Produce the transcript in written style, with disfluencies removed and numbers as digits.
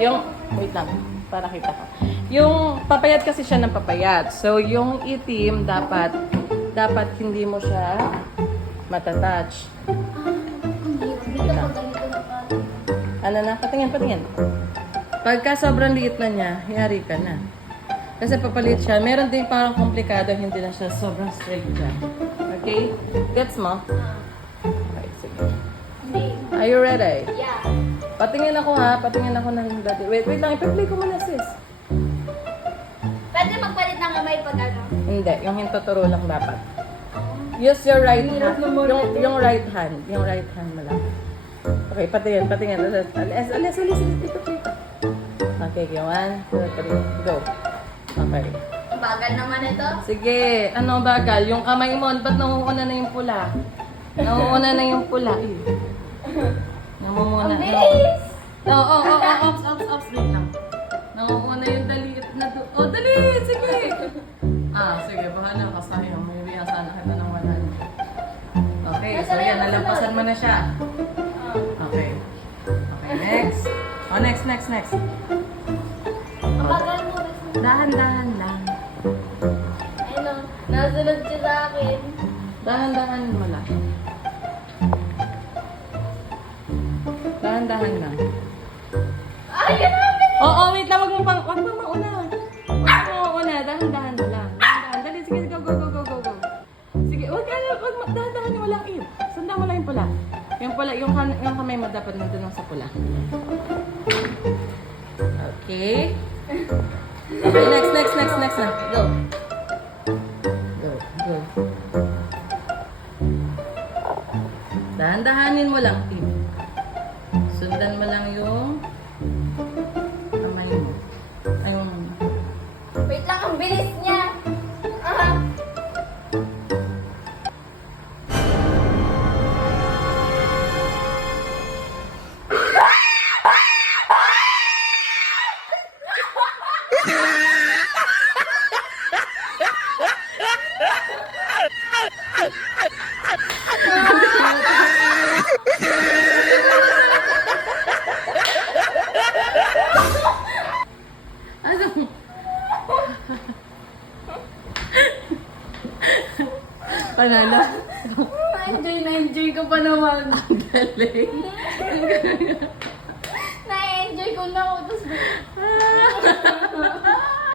Yung, wait lang, para kita ko. Yung papayat kasi siya ng papayat. So, yung itim, dapat hindi mo siya matatouch. Ano na? Patingin. Pagka sobrang liit na niya, yari ka na. Kasi papalit siya. Meron din parang komplikado, hindi na siya sobrang straight dyan. Okay? Gets mo? Okay, sige. Are you ready? Yeah. Patingin ako ha. Patingin ako ng dati. Wait lang. Ipa-play ko muna sis. Pwede magpalit ng kamay pag ano? Hindi. Yung hintuturo lang dapat. Use your right hand. Yung right hand. Yung right hand mo lang. Okay, patingin. Alis. Dito. Okay, 1, 2, 3. Go. Okay. Bagal naman ito. Sige. Ano bagal? Yung kamay mo. Ba't nanguuna na yung pula? Nanguuna na yung pula. Namumuna. Ang bilis! Ops. Wait lang. Nanguuna yung dali. Dali! Sige! Sige. Bahala ka sa'yo. Maybe sana kita ng 100. Okay. So yan. Nalampasan mo na siya. Okay. Okay. Next. Next. Bagal mo. Dahan-dahan lang. Ayun o. Nasunod siya sa akin. Dahan-dahan mo lang. Dahan-dahan lang. Ayun na! Oo, wait lang. Wag mo mauna. Dahan-dahan mo lang. Dahan-dahan. Dali, sige. Go. Sige, dahan-dahan mo lang. Sundan mo lang yung pula. Yung pula, yung kamay mo dapat nandun lang sa pula. Okay. Okay, next na. Go. Dahan-dahanin mo lang, Tim. Sundan mo lang yung kamay mo. Wait lang, ang bilis niya. Ano? Panalo? Na-enjoy ko pa naman. Galing. Na-enjoy ko na ako. Tapos